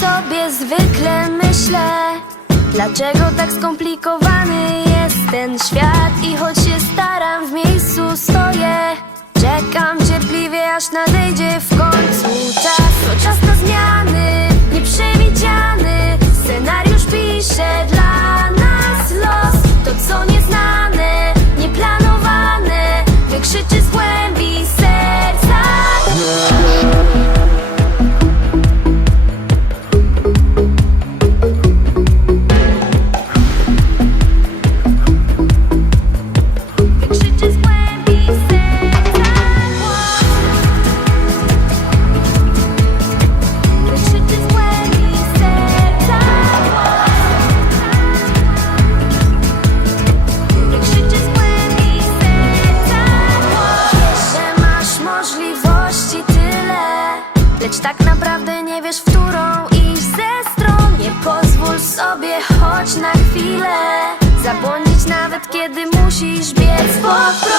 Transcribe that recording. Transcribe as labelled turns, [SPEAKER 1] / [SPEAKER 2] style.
[SPEAKER 1] sobie zwykle myślę Dlaczego tak skomplikowany jest ten świat. I choć się staram, w miejscu stoję Czekam cierpliwie, aż nadejdzie w końcu czas. To czas na zmiany, nieprzewidziany. Scenariusz pisze dla nas los. To co nieznane, nieplanowane Wykrzyczy z głębi serca Lecz tak naprawdę nie wiesz, w którą iść. Ze stron Nie pozwól sobie choć na chwilę. Zabłądzić nawet kiedy musisz biec na zmiany